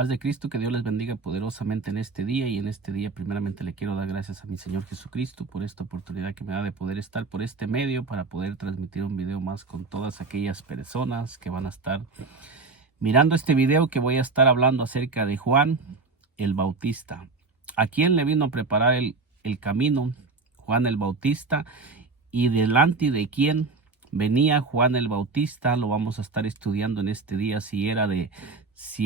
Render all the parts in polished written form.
Paz de Cristo, que Dios les bendiga poderosamente en este día. Y en este día primeramente le quiero dar gracias a mi Señor Jesucristo por esta oportunidad que me da de poder estar por este medio para poder transmitir un video más con todas aquellas personas que van a estar mirando este video, que voy a estar hablando acerca de Juan el Bautista. ¿A quién le vino a preparar el camino? Juan el Bautista. Y delante de quién venía Juan el Bautista, lo vamos a estar estudiando en este día, si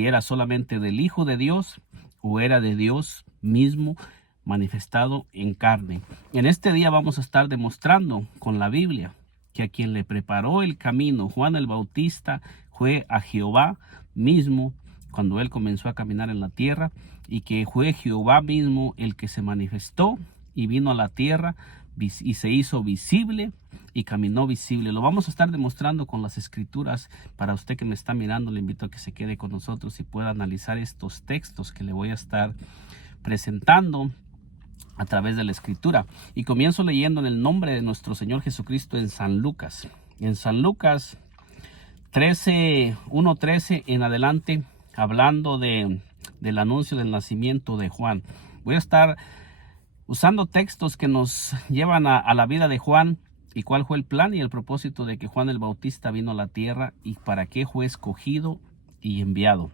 era solamente del Hijo de Dios o era de Dios mismo manifestado en carne. En este día vamos a estar demostrando con la Biblia que a quien le preparó el camino Juan el Bautista fue a Jehová mismo cuando él comenzó a caminar en la tierra, y que fue Jehová mismo el que se manifestó y vino a la tierra y se hizo visible y caminó visible. Lo vamos a estar demostrando con las escrituras. Para usted que me está mirando, le invito a que se quede con nosotros y pueda analizar estos textos que le voy a estar presentando a través de la escritura. Y comienzo leyendo en el nombre de nuestro Señor Jesucristo en San Lucas. En San Lucas 1:13 en adelante, hablando del anuncio del nacimiento de Juan. Voy a estar usando textos que nos llevan a la vida de Juan y cuál fue el plan y el propósito de que Juan el Bautista vino a la tierra y para qué fue escogido y enviado.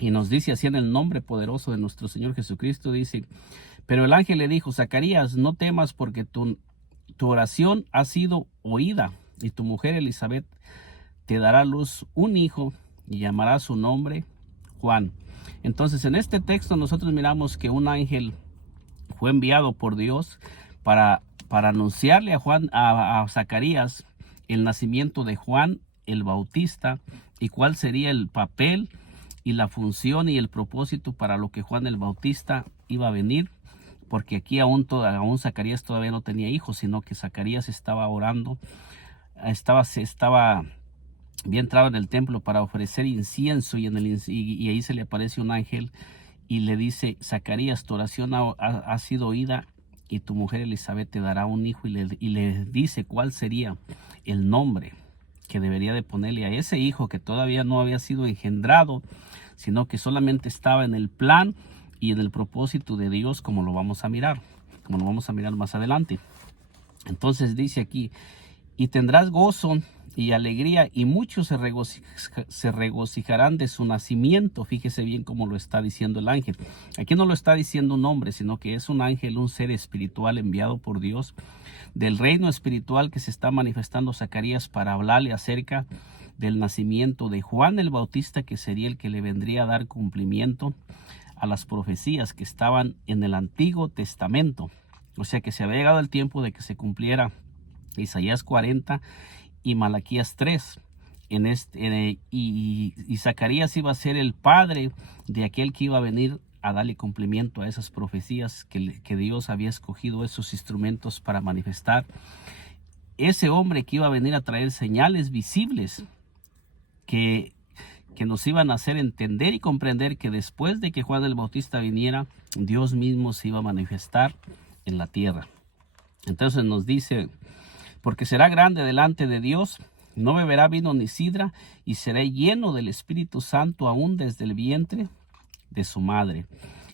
Y nos dice así en el nombre poderoso de nuestro Señor Jesucristo, dice: pero el ángel le dijo: Zacarías, no temas, porque tu oración ha sido oída, y tu mujer Elizabeth te dará a luz un hijo y llamará su nombre Juan. Entonces, en este texto nosotros miramos que un ángel fue enviado por Dios para anunciarle a Zacarías el nacimiento de Juan el Bautista y cuál sería el papel y la función y el propósito para lo que Juan el Bautista iba a venir, porque aquí aún Zacarías todavía no tenía hijos, sino que Zacarías estaba orando, estaba bien entrado en el templo para ofrecer incienso, y ahí se le aparece un ángel y le dice: Zacarías, tu oración ha sido oída, y tu mujer Elizabeth te dará un hijo, y le dice cuál sería el nombre que debería de ponerle a ese hijo que todavía no había sido engendrado, sino que solamente estaba en el plan y en el propósito de Dios, como lo vamos a mirar más adelante. Entonces dice aquí: y tendrás gozo y alegría, y muchos se regocijarán de su nacimiento. Fíjese bien cómo lo está diciendo el ángel. Aquí no lo está diciendo un hombre, sino que es un ángel, un ser espiritual enviado por Dios del reino espiritual, que se está manifestando Zacarías para hablarle acerca del nacimiento de Juan el Bautista, que sería el que le vendría a dar cumplimiento a las profecías que estaban en el Antiguo Testamento. O sea que se había llegado el tiempo de que se cumpliera Isaías 40 y Malaquías 3. Y Zacarías iba a ser el padre de aquel que iba a venir a darle cumplimiento a esas profecías que Dios había escogido, esos instrumentos para manifestar. Ese hombre que iba a venir a traer señales visibles que nos iban a hacer entender y comprender que después de que Juan el Bautista viniera, Dios mismo se iba a manifestar en la tierra. Entonces nos dice: porque será grande delante de Dios, no beberá vino ni sidra, y será lleno del Espíritu Santo aún desde el vientre de su madre.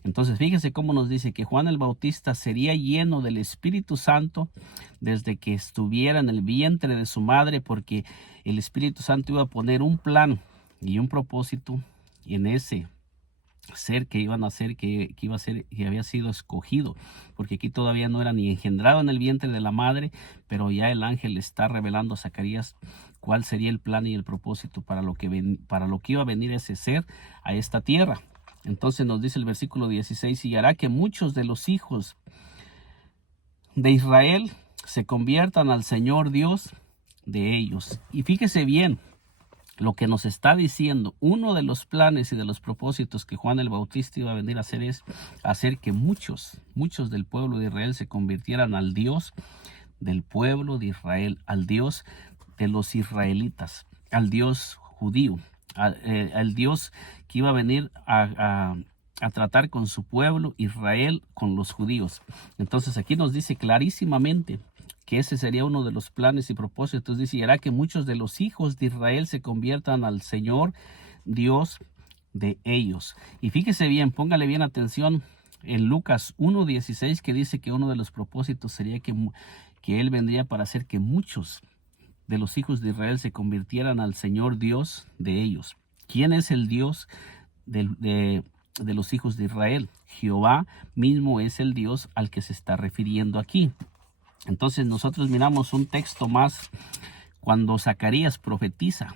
Entonces fíjese cómo nos dice que Juan el Bautista sería lleno del Espíritu Santo desde que estuviera en el vientre de su madre, porque el Espíritu Santo iba a poner un plan y un propósito en ese ser que iban a hacer, que había sido escogido, porque aquí todavía no era ni engendrado en el vientre de la madre, pero ya el ángel le está revelando a Zacarías cuál sería el plan y el propósito para lo que iba a venir ese ser a esta tierra. Entonces nos dice el versículo 16: y hará que muchos de los hijos de Israel se conviertan al Señor Dios de ellos. Y fíjese bien lo que nos está diciendo. Uno de los planes y de los propósitos que Juan el Bautista iba a venir a hacer es hacer que muchos del pueblo de Israel se convirtieran al Dios del pueblo de Israel, al Dios de los israelitas, al Dios judío, al Dios que iba a venir a tratar con su pueblo Israel, con los judíos. Entonces aquí nos dice clarísimamente que ese sería uno de los planes y propósitos. Dice: y hará que muchos de los hijos de Israel se conviertan al Señor Dios de ellos. Y fíjese bien, póngale bien atención en Lucas 1:16, que dice que uno de los propósitos sería que Él vendría para hacer que muchos de los hijos de Israel se convirtieran al Señor Dios de ellos. ¿Quién es el Dios de los hijos de Israel? Jehová mismo es el Dios al que se está refiriendo aquí. Entonces nosotros miramos un texto más cuando Zacarías profetiza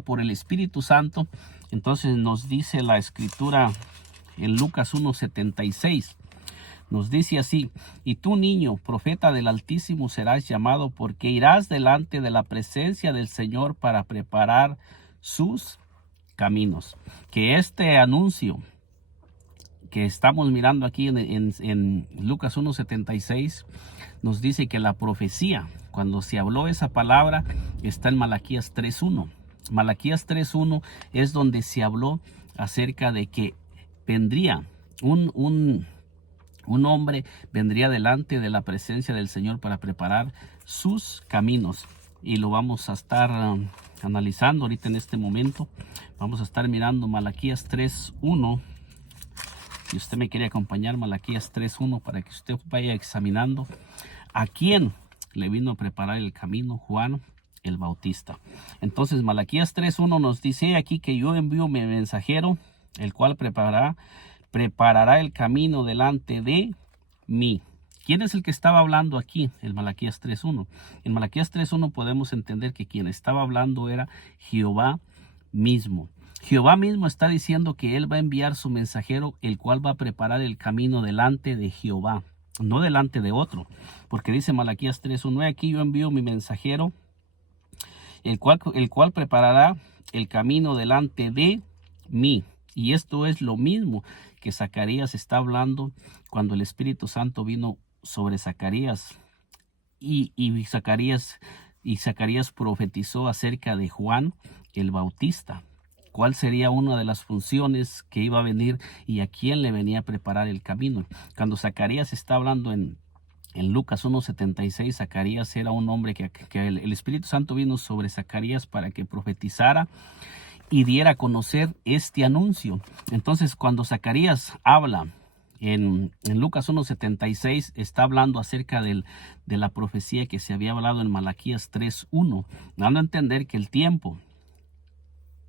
por el Espíritu Santo. Entonces nos dice la escritura en Lucas 1:76. Nos dice así: y tú, niño, profeta del Altísimo, serás llamado, porque irás delante de la presencia del Señor para preparar sus caminos. Que este anuncio que estamos mirando aquí en Lucas 1:76 nos dice que la profecía, cuando se habló esa palabra, está en Malaquías 3:1. Malaquías 3:1 es donde se habló acerca de que vendría un hombre, vendría delante de la presencia del Señor para preparar sus caminos. Y lo vamos a estar analizando ahorita en este momento. Vamos a estar mirando Malaquías 3:1. Si usted me quiere acompañar, Malaquías 3:1, para que usted vaya examinando a quién le vino a preparar el camino: Juan el Bautista. Entonces Malaquías 3:1 nos dice aquí que yo envío mi mensajero, el cual preparará el camino delante de mí. ¿Quién es el que estaba hablando aquí en Malaquías 3:1? En Malaquías 3:1 podemos entender que quien estaba hablando era Jehová mismo. Jehová mismo está diciendo que Él va a enviar su mensajero, el cual va a preparar el camino delante de Jehová, no delante de otro. Porque dice Malaquías 3:1, aquí yo envío mi mensajero, el cual preparará el camino delante de mí. Y esto es lo mismo que Zacarías está hablando cuando el Espíritu Santo vino sobre Zacarías. Y Zacarías profetizó acerca de Juan el Bautista. ¿Cuál sería una de las funciones que iba a venir y a quién le venía a preparar el camino? Cuando Zacarías está hablando en Lucas 1:76, Zacarías era un hombre que el Espíritu Santo vino sobre Zacarías para que profetizara y diera a conocer este anuncio. Entonces, cuando Zacarías habla en Lucas 1:76, está hablando acerca de la profecía que se había hablado en Malaquías 3:1, dando a entender que el tiempo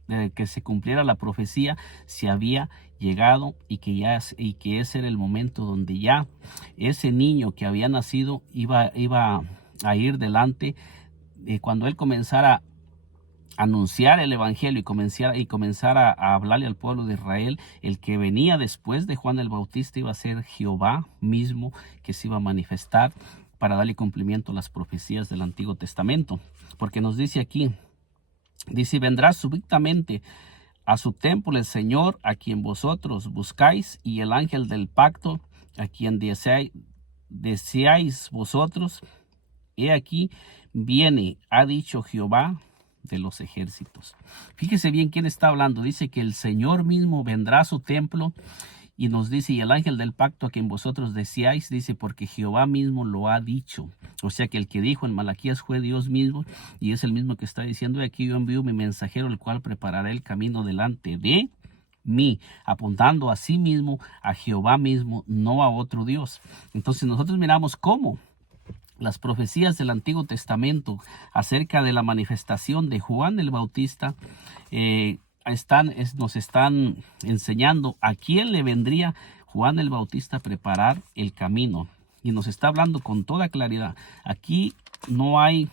de que se cumpliera la profecía se había llegado y que ese era el momento donde ya ese niño que había nacido iba a ir delante, cuando él comenzara a anunciar el evangelio y comenzara a hablarle al pueblo de Israel. El que venía después de Juan el Bautista iba a ser Jehová mismo, que se iba a manifestar para darle cumplimiento a las profecías del Antiguo Testamento. Porque nos dice aquí, dice: vendrá súbitamente a su templo el Señor, a quien vosotros buscáis, y el ángel del pacto, a quien deseáis vosotros. He aquí viene, ha dicho Jehová de los ejércitos. Fíjese bien quién está hablando. Dice que el Señor mismo vendrá a su templo, y nos dice: y el ángel del pacto, a quien vosotros deseáis, dice, porque Jehová mismo lo ha dicho. O sea que el que dijo en Malaquías fue Dios mismo, y es el mismo que está diciendo: y aquí yo envío mi mensajero, el cual preparará el camino delante de mí, apuntando a sí mismo, a Jehová mismo, no a otro Dios. Entonces nosotros miramos cómo las profecías del Antiguo Testamento acerca de la manifestación de Juan el Bautista nos están enseñando a quién le vendría Juan el Bautista a preparar el camino. Y nos está hablando con toda claridad. Aquí no hay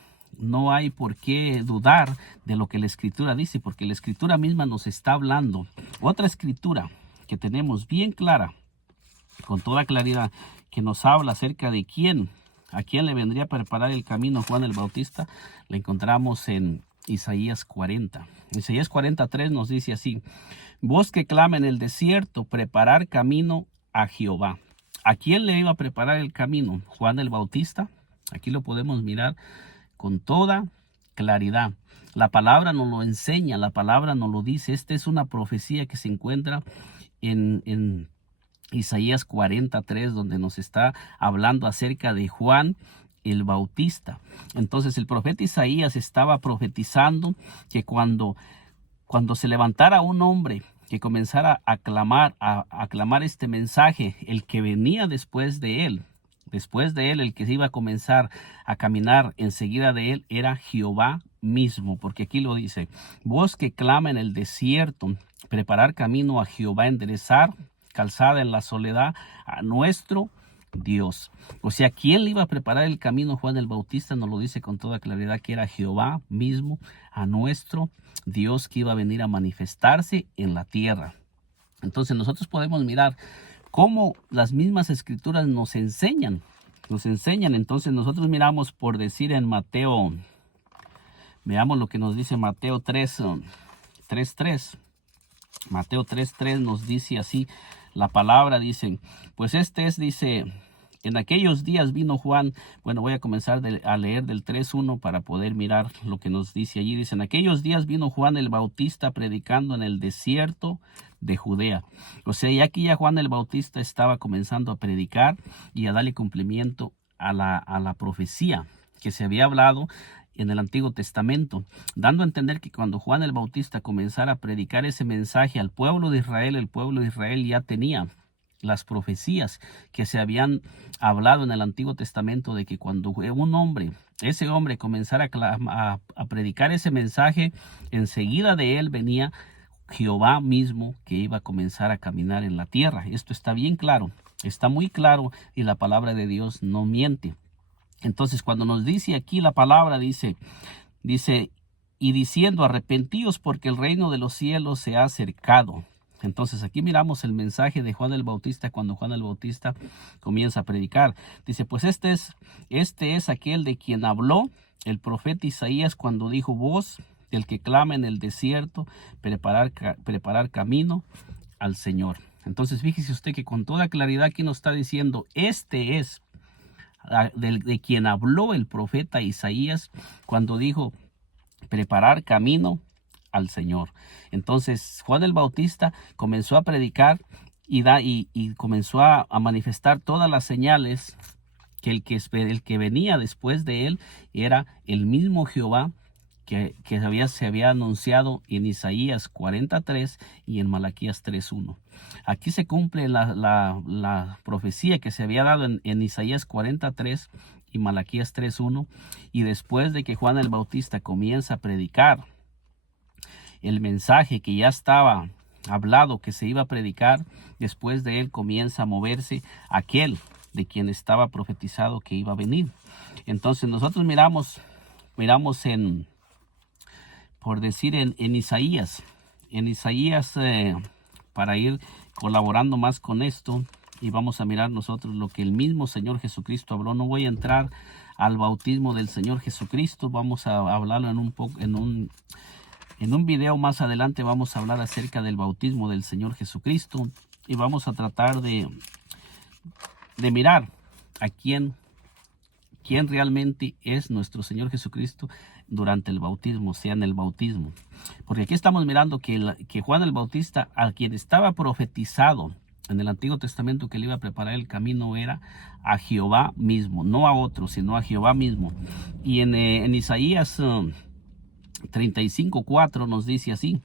por qué dudar de lo que la Escritura dice, porque la Escritura misma nos está hablando. Otra Escritura que tenemos bien clara, con toda claridad, que nos habla acerca de a quién le vendría a preparar el camino Juan el Bautista, la encontramos en Isaías 40. Isaías 40:3 nos dice así: voz que clama en el desierto, preparar camino a Jehová. ¿A quién le iba a preparar el camino? Juan el Bautista. Aquí lo podemos mirar con toda claridad. La palabra nos lo enseña, la palabra nos lo dice. Esta es una profecía que se encuentra en Isaías 40:3, donde nos está hablando acerca de Juan el Bautista. Entonces el profeta Isaías estaba profetizando que cuando cuando se levantara un hombre que comenzara a aclamar este mensaje, el que venía después de él, el que iba a comenzar a caminar enseguida de él, era Jehová mismo, porque aquí lo dice: voz que clama en el desierto, preparar camino a Jehová, enderezar calzada en la soledad a nuestro Dios. O sea, ¿quién le iba a preparar el camino? Juan el Bautista nos lo dice con toda claridad, que era Jehová mismo, a nuestro Dios, que iba a venir a manifestarse en la tierra. Entonces nosotros podemos mirar cómo las mismas escrituras nos enseñan. Entonces nosotros miramos, por decir, en Mateo, veamos lo que nos dice Mateo 3:3. Mateo 3:3 nos dice así, la palabra dice, pues dice, en aquellos días vino Juan. Bueno, voy a comenzar a leer del 3:1 para poder mirar lo que nos dice allí. Dice: en aquellos días vino Juan el Bautista predicando en el desierto de Judea. O sea, y aquí ya Juan el Bautista estaba comenzando a predicar y a darle cumplimiento a la profecía que se había hablado en el Antiguo Testamento, dando a entender que cuando Juan el Bautista comenzara a predicar ese mensaje al pueblo de Israel, el pueblo de Israel ya tenía las profecías que se habían hablado en el Antiguo Testamento, de que cuando ese hombre comenzara a predicar ese mensaje, enseguida de él venía Jehová mismo, que iba a comenzar a caminar en la tierra. Esto está bien claro, está muy claro, y la palabra de Dios no miente. Entonces, cuando nos dice aquí la palabra, dice, y diciendo: arrepentíos, porque el reino de los cielos se ha acercado. Entonces, aquí miramos el mensaje de Juan el Bautista cuando Juan el Bautista comienza a predicar. Dice: pues este es aquel de quien habló el profeta Isaías cuando dijo: voz del que clama en el desierto, preparar camino al Señor. Entonces, fíjese usted que con toda claridad aquí nos está diciendo, este es de quien habló el profeta Isaías cuando dijo: preparar camino al Señor. Entonces Juan el Bautista comenzó a predicar y comenzó a manifestar todas las señales que el que venía después de él era el mismo Jehová que se había anunciado en Isaías 43 y en Malaquías 3:1. Aquí se cumple la profecía que se había dado en Isaías 43 y Malaquías 3:1, y después de que Juan el Bautista comienza a predicar el mensaje que ya estaba hablado que se iba a predicar, después de él comienza a moverse aquel de quien estaba profetizado que iba a venir. Entonces nosotros miramos por decir en Isaías, para ir colaborando más con esto, y vamos a mirar nosotros lo que el mismo Señor Jesucristo habló. No voy a entrar al bautismo del Señor Jesucristo, vamos a hablarlo en un video más adelante. Vamos a hablar acerca del bautismo del Señor Jesucristo, y vamos a tratar de mirar a quién realmente es nuestro Señor Jesucristo durante el bautismo, sea en el bautismo. Porque aquí estamos mirando que Juan el Bautista, a quien estaba profetizado en el Antiguo Testamento que le iba a preparar el camino, era a Jehová mismo, no a otro, sino a Jehová mismo. Y en Isaías 35:4 nos dice así.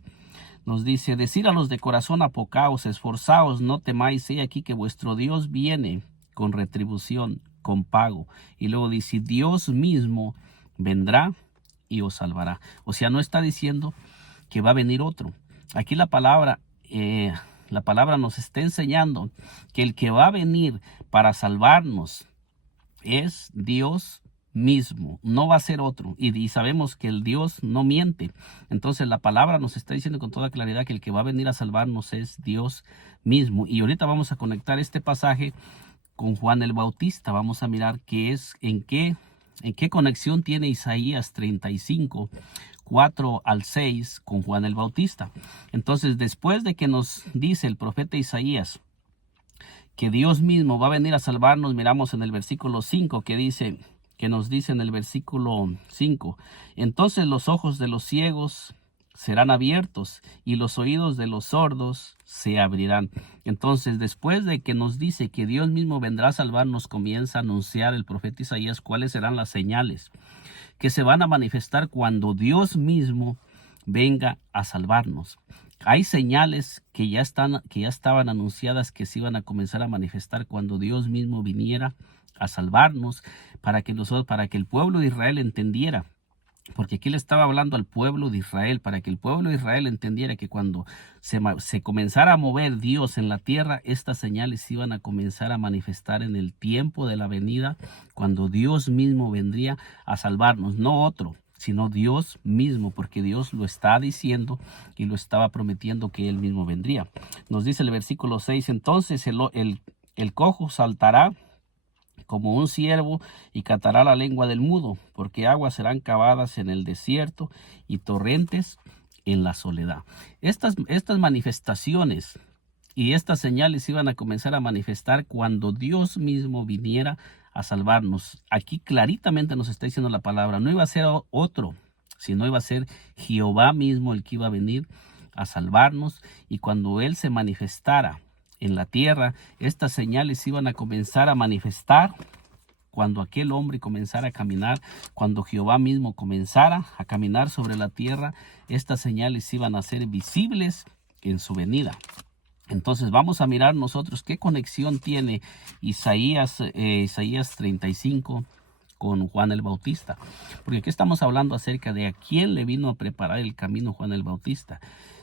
Nos dice: decir a los de corazón apocaos, esforzaos, no temáis, he aquí que vuestro Dios viene con retribución, con pago. Y luego dice: Dios mismo vendrá y os salvará. O sea, no está diciendo que va a venir otro. Aquí la palabra nos está enseñando que el que va a venir para salvarnos es Dios mismo, no va a ser otro, y sabemos que el Dios no miente. Entonces la palabra nos está diciendo con toda claridad que el que va a venir a salvarnos es Dios mismo. Y ahorita vamos a conectar este pasaje con Juan el Bautista. Vamos a mirar en qué conexión tiene Isaías 35, 4 al 6 con Juan el Bautista. Entonces, después de que nos dice el profeta Isaías que Dios mismo va a venir a salvarnos, miramos en el versículo 5 que nos dice en el versículo 5: entonces los ojos de los ciegos serán abiertos y los oídos de los sordos se abrirán. Entonces, después de que nos dice que Dios mismo vendrá a salvarnos, comienza a anunciar el profeta Isaías cuáles serán las señales que se van a manifestar cuando Dios mismo venga a salvarnos. Hay señales que ya estaban anunciadas que se iban a comenzar a manifestar cuando Dios mismo viniera a salvarnos, para que el pueblo de Israel entendiera. Porque aquí le estaba hablando al pueblo de Israel, para que el pueblo de Israel entendiera que cuando se comenzara a mover Dios en la tierra, estas señales iban a comenzar a manifestar en el tiempo de la venida, cuando Dios mismo vendría a salvarnos, no otro, sino Dios mismo, porque Dios lo está diciendo y lo estaba prometiendo que Él mismo vendría. Nos dice el versículo 6, entonces el cojo saltará como un ciervo y catará la lengua del mudo, porque aguas serán cavadas en el desierto y torrentes en la soledad. Estas manifestaciones y estas señales iban a comenzar a manifestar cuando Dios mismo viniera a salvarnos. Aquí claritamente nos está diciendo la palabra, no iba a ser otro, sino iba a ser Jehová mismo el que iba a venir a salvarnos, y cuando Él se manifestara en la tierra, estas señales iban a comenzar a manifestar cuando aquel hombre comenzara a caminar, cuando Jehová mismo comenzara a caminar sobre la tierra. Estas señales iban a ser visibles en su venida. Entonces vamos a mirar nosotros qué conexión tiene Isaías 35 con Juan el Bautista, porque aquí estamos hablando acerca de a quién le vino a preparar el camino Juan el Bautista,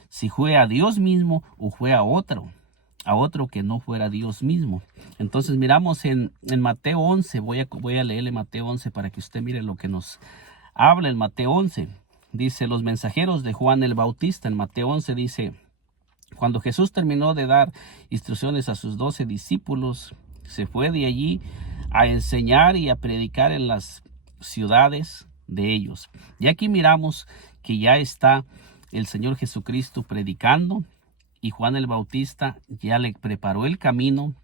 si fue a Dios mismo o fue a otro que no fuera Dios mismo. Entonces miramos en Mateo 11, voy a leerle Mateo 11 para que usted mire lo que nos habla en Mateo 11. Dice, los mensajeros de Juan el Bautista. En Mateo 11 dice, cuando Jesús terminó de dar instrucciones a sus 12 discípulos, se fue de allí a enseñar y a predicar en las ciudades de ellos. Y aquí miramos que ya está el Señor Jesucristo predicando, y Juan el Bautista ya le preparó el camino,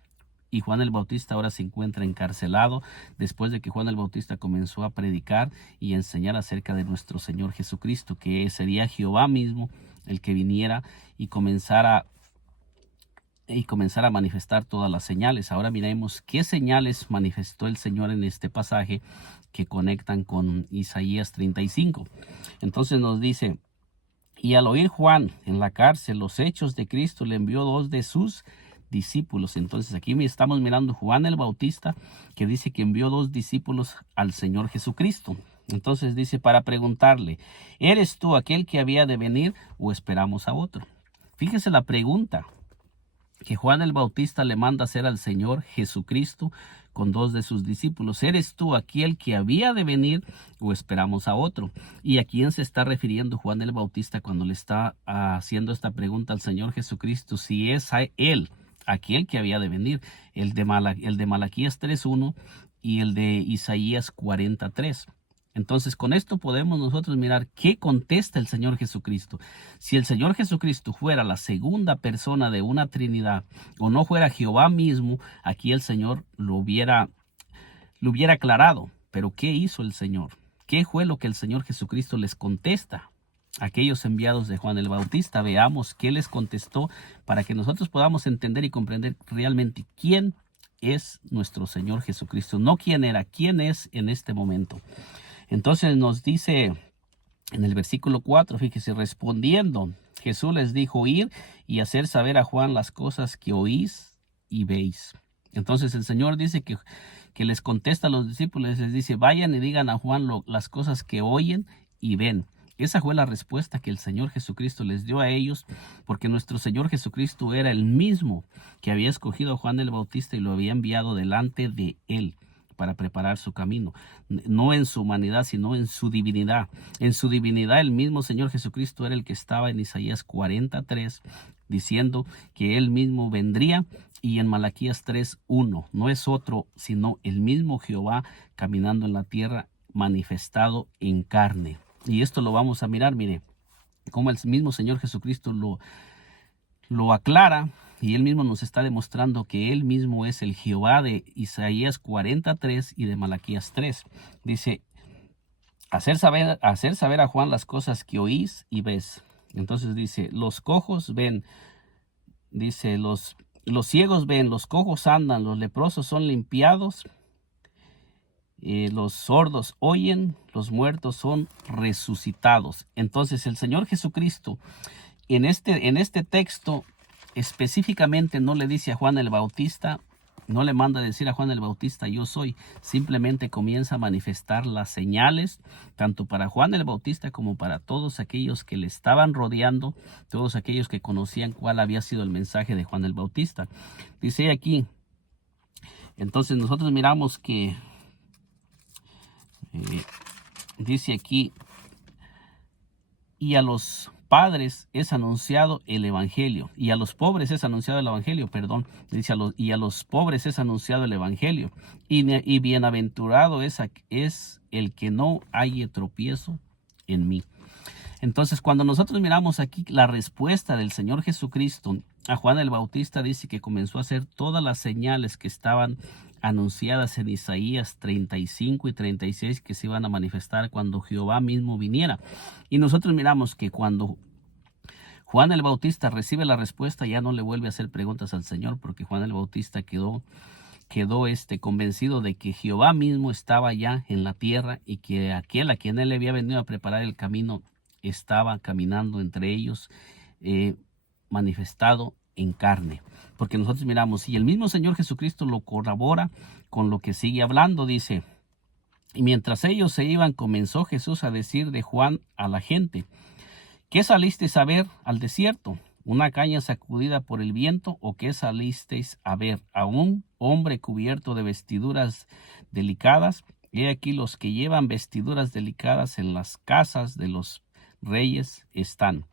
y Juan el Bautista ahora se encuentra encarcelado después de que Juan el Bautista comenzó a predicar y a enseñar acerca de nuestro Señor Jesucristo, que sería Jehová mismo el que viniera y comenzara a manifestar todas las señales. Ahora miremos qué señales manifestó el Señor en este pasaje que conectan con Isaías 35. Entonces nos dice, y al oír Juan en la cárcel los hechos de Cristo, le envió 2 de sus discípulos. Entonces aquí estamos mirando Juan el Bautista, que dice que envió 2 discípulos al Señor Jesucristo. Entonces dice, para preguntarle, ¿eres tú aquel que había de venir o esperamos a otro? Fíjese la pregunta que Juan el Bautista le manda hacer al Señor Jesucristo con 2 de sus discípulos. ¿Eres tú aquel que había de venir o esperamos a otro? ¿Y a quién se está refiriendo Juan el Bautista cuando le está haciendo esta pregunta al Señor Jesucristo? Si es a él aquel que había de venir, el de Malaquías 3:1 y el de Isaías 40:3. Entonces, con esto podemos nosotros mirar qué contesta el Señor Jesucristo. Si el Señor Jesucristo fuera la segunda persona de una Trinidad, o no fuera Jehová mismo, aquí el Señor lo hubiera aclarado. Pero ¿qué hizo el Señor? ¿Qué fue lo que el Señor Jesucristo les contesta a aquellos enviados de Juan el Bautista? Veamos qué les contestó para que nosotros podamos entender y comprender realmente quién es nuestro Señor Jesucristo. No quién era, quién es en este momento. Entonces nos dice en el versículo 4, fíjese, respondiendo, Jesús les dijo, ir y hacer saber a Juan las cosas que oís y veis. Entonces el Señor dice que les contesta a los discípulos, les dice, vayan y digan a Juan las cosas que oyen y ven. Esa fue la respuesta que el Señor Jesucristo les dio a ellos, porque nuestro Señor Jesucristo era el mismo que había escogido a Juan el Bautista y lo había enviado delante de él para preparar su camino, no en su humanidad, sino en su divinidad. En su divinidad, el mismo Señor Jesucristo era el que estaba en Isaías 40:3, diciendo que él mismo vendría, y en Malaquías 3:1, no es otro, sino el mismo Jehová caminando en la tierra, manifestado en carne. Y esto lo vamos a mirar, mire, cómo el mismo Señor Jesucristo lo aclara, y él mismo nos está demostrando que él mismo es el Jehová de Isaías 40:3 y de Malaquías 3. Dice, hacer saber a Juan las cosas que oís y ves. Entonces dice, los cojos ven, dice, los ciegos ven, los cojos andan, los leprosos son limpiados, los sordos oyen, los muertos son resucitados. Entonces el Señor Jesucristo en este texto específicamente no le dice a Juan el Bautista, no le manda a decir a Juan el Bautista, yo soy. Simplemente comienza a manifestar las señales, tanto para Juan el Bautista como para todos aquellos que le estaban rodeando, todos aquellos que conocían cuál había sido el mensaje de Juan el Bautista. Dice aquí, entonces nosotros miramos que, dice aquí, y a los padres es anunciado el evangelio, y a los pobres es anunciado el evangelio, perdón, dice y a los pobres es anunciado el evangelio, y bienaventurado es el que no haya tropiezo en mí. Entonces, cuando nosotros miramos aquí la respuesta del Señor Jesucristo a Juan el Bautista, dice que comenzó a hacer todas las señales que estaban anunciadas en Isaías 35 y 36 que se iban a manifestar cuando Jehová mismo viniera. Y nosotros miramos que cuando Juan el Bautista recibe la respuesta, ya no le vuelve a hacer preguntas al Señor, porque Juan el Bautista quedó convencido de que Jehová mismo estaba ya en la tierra y que aquel a quien él había venido a preparar el camino estaba caminando entre ellos, manifestado en carne. Porque nosotros miramos, y el mismo Señor Jesucristo lo corrobora con lo que sigue hablando, dice, y mientras ellos se iban, comenzó Jesús a decir de Juan a la gente, ¿qué salisteis a ver al desierto? ¿Una caña sacudida por el viento? ¿O qué salisteis a ver? ¿A un hombre cubierto de vestiduras delicadas? He aquí los que llevan vestiduras delicadas en las casas de los reyes están.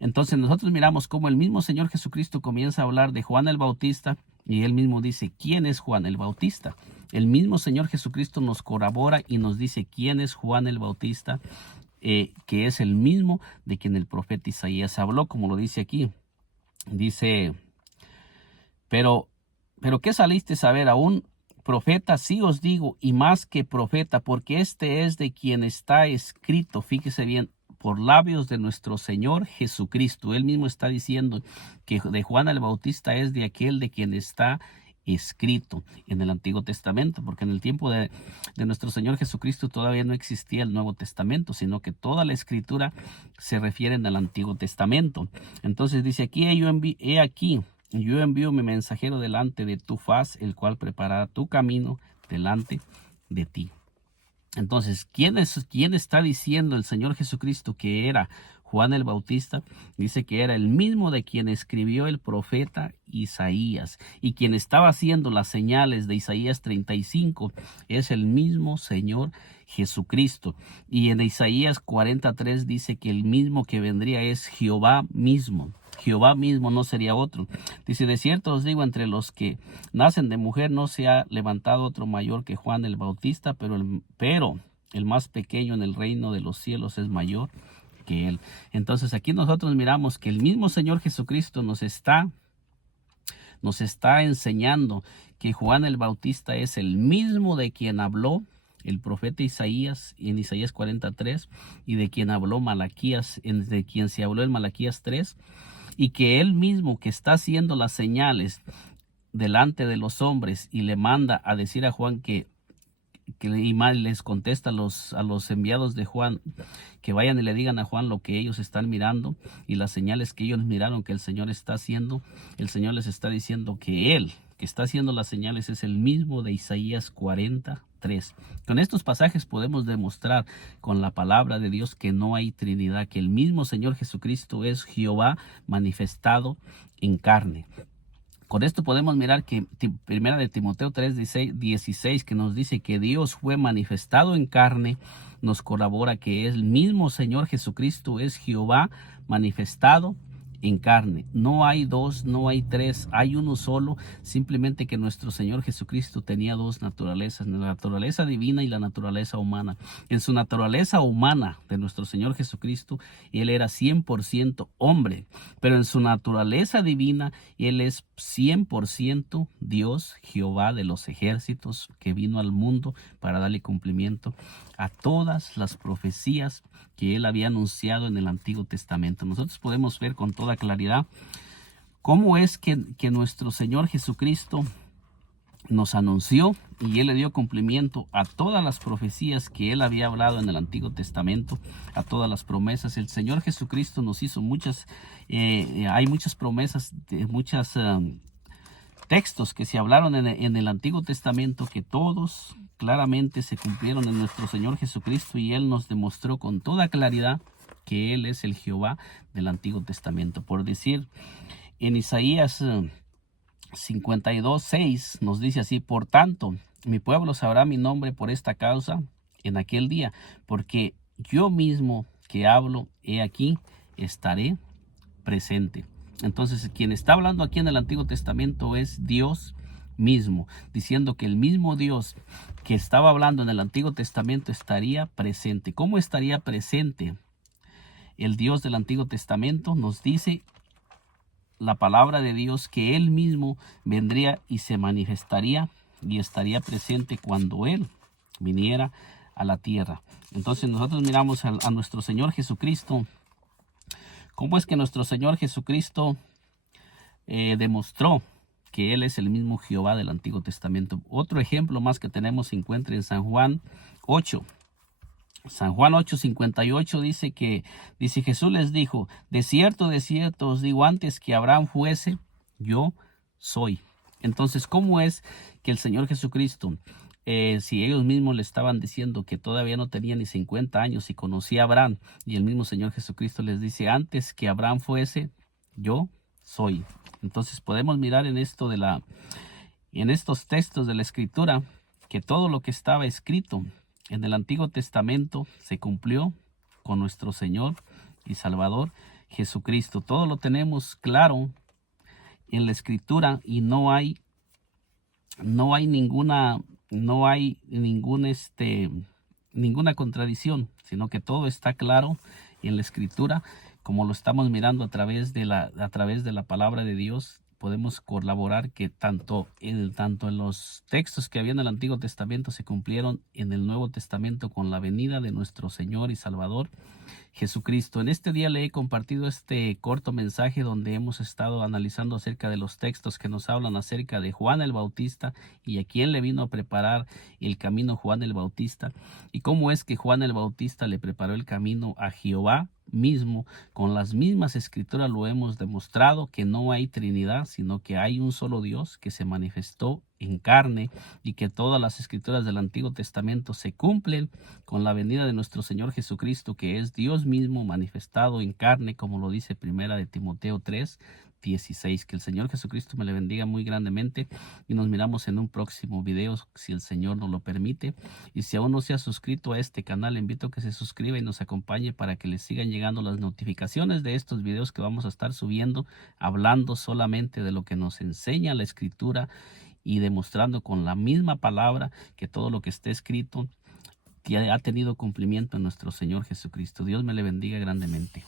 Entonces nosotros miramos cómo el mismo Señor Jesucristo comienza a hablar de Juan el Bautista y él mismo dice, ¿quién es Juan el Bautista? El mismo Señor Jesucristo nos corrobora y nos dice quién es Juan el Bautista, que es el mismo de quien el profeta Isaías habló, como lo dice aquí. Dice, pero ¿qué saliste a ver? ¿A un profeta? Sí os digo, y más que profeta, porque este es de quien está escrito, fíjese bien, por labios de nuestro Señor Jesucristo. Él mismo está diciendo que de Juan el Bautista es de aquel de quien está escrito en el Antiguo Testamento, porque en el tiempo de nuestro Señor Jesucristo todavía no existía el Nuevo Testamento, sino que toda la Escritura se refiere al Antiguo Testamento. Entonces dice aquí, he aquí, yo envío mi mensajero delante de tu faz, el cual preparará tu camino delante de ti. Entonces, ¿quién está diciendo el Señor Jesucristo que era Juan el Bautista? Dice que era el mismo de quien escribió el profeta Isaías, y quien estaba haciendo las señales de Isaías 35 es el mismo Señor Jesucristo. Y en Isaías 43 dice que el mismo que vendría es Jehová mismo. Jehová mismo, no sería otro. Dice, de cierto os digo, entre los que nacen de mujer no se ha levantado otro mayor que Juan el Bautista, pero el más pequeño en el reino de los cielos es mayor que él. Entonces aquí nosotros miramos que el mismo Señor Jesucristo nos está enseñando que Juan el Bautista es el mismo de quien habló el profeta Isaías en Isaías 43 y de quien habló Malaquías, de quien se habló en Malaquías 3, y que él mismo que está haciendo las señales delante de los hombres y le manda a decir a Juan que les contesta a los enviados de Juan que vayan y le digan a Juan lo que ellos están mirando y las señales que ellos miraron que el Señor está haciendo. El Señor les está diciendo que él que está haciendo las señales es el mismo de Isaías 43. Con estos pasajes podemos demostrar con la palabra de Dios que no hay Trinidad, que el mismo Señor Jesucristo es Jehová manifestado en carne. Con esto podemos mirar que primera de Timoteo 3:16 que nos dice que Dios fue manifestado en carne, nos corrobora que el mismo Señor Jesucristo es Jehová manifestado en carne. No hay dos, no hay tres, hay uno solo, simplemente que nuestro Señor Jesucristo tenía dos naturalezas, la naturaleza divina y la naturaleza humana. En su naturaleza humana de nuestro Señor Jesucristo, Él era 100% hombre, pero en su naturaleza divina, Él es 100% Dios, Jehová de los ejércitos, que vino al mundo para darle cumplimiento a todas las profecías que Él había anunciado en el Antiguo Testamento. Nosotros podemos ver con toda claridad cómo es que nuestro Señor Jesucristo nos anunció y Él le dio cumplimiento a todas las profecías que Él había hablado en el Antiguo Testamento, a todas las promesas. El Señor Jesucristo nos hizo muchas, hay muchas promesas, muchas textos que se hablaron en el Antiguo Testamento, que todos claramente se cumplieron en nuestro Señor Jesucristo, y Él nos demostró con toda claridad que Él es el Jehová del Antiguo Testamento. Por decir, en Isaías 52:6 nos dice así: por tanto, mi pueblo sabrá mi nombre por esta causa en aquel día, porque yo mismo que hablo, he aquí, estaré presente. Entonces, quien está hablando aquí en el Antiguo Testamento es Dios mismo, diciendo que el mismo Dios que estaba hablando en el Antiguo Testamento estaría presente. ¿Cómo estaría presente el Dios del Antiguo Testamento? Nos dice la palabra de Dios que Él mismo vendría y se manifestaría y estaría presente cuando Él viniera a la tierra. Entonces nosotros miramos a nuestro Señor Jesucristo. ¿Cómo es que nuestro Señor Jesucristo demostró que Él es el mismo Jehová del Antiguo Testamento? Otro ejemplo más que tenemos se encuentra en San Juan 8. San Juan 8:58 dice Jesús les dijo: de cierto os digo, antes que Abraham fuese, yo soy. Entonces, ¿cómo es que el Señor Jesucristo, si ellos mismos le estaban diciendo que todavía no tenía ni 50 años y conocía a Abraham, y el mismo Señor Jesucristo les dice: antes que Abraham fuese, yo soy? Entonces podemos mirar en estos textos de la Escritura que todo lo que estaba escrito en el Antiguo Testamento se cumplió con nuestro Señor y Salvador Jesucristo. Todo lo tenemos claro en la Escritura, y no hay ninguna contradicción, sino que todo está claro en la Escritura, como lo estamos mirando a través de la palabra de Dios. Podemos colaborar que tanto en los textos que había en el Antiguo Testamento se cumplieron en el Nuevo Testamento con la venida de nuestro Señor y Salvador Jesucristo. En este día le he compartido este corto mensaje donde hemos estado analizando acerca de los textos que nos hablan acerca de Juan el Bautista y a quién le vino a preparar el camino Juan el Bautista, y cómo es que Juan el Bautista le preparó el camino a Jehová mismo. Con las mismas escrituras lo hemos demostrado que no hay Trinidad, sino que hay un solo Dios que se manifestó en carne, y que todas las escrituras del Antiguo Testamento se cumplen con la venida de nuestro Señor Jesucristo, que es Dios mismo manifestado en carne, como lo dice primera de Timoteo 3:16. Que el Señor Jesucristo me le bendiga muy grandemente, y nos miramos en un próximo video, si el Señor nos lo permite. Y si aún no se ha suscrito a este canal, le invito a que se suscriba y nos acompañe para que le sigan llegando las notificaciones de estos videos que vamos a estar subiendo, hablando solamente de lo que nos enseña la Escritura y demostrando con la misma palabra que todo lo que esté escrito ha tenido cumplimiento en nuestro Señor Jesucristo. Dios me le bendiga grandemente.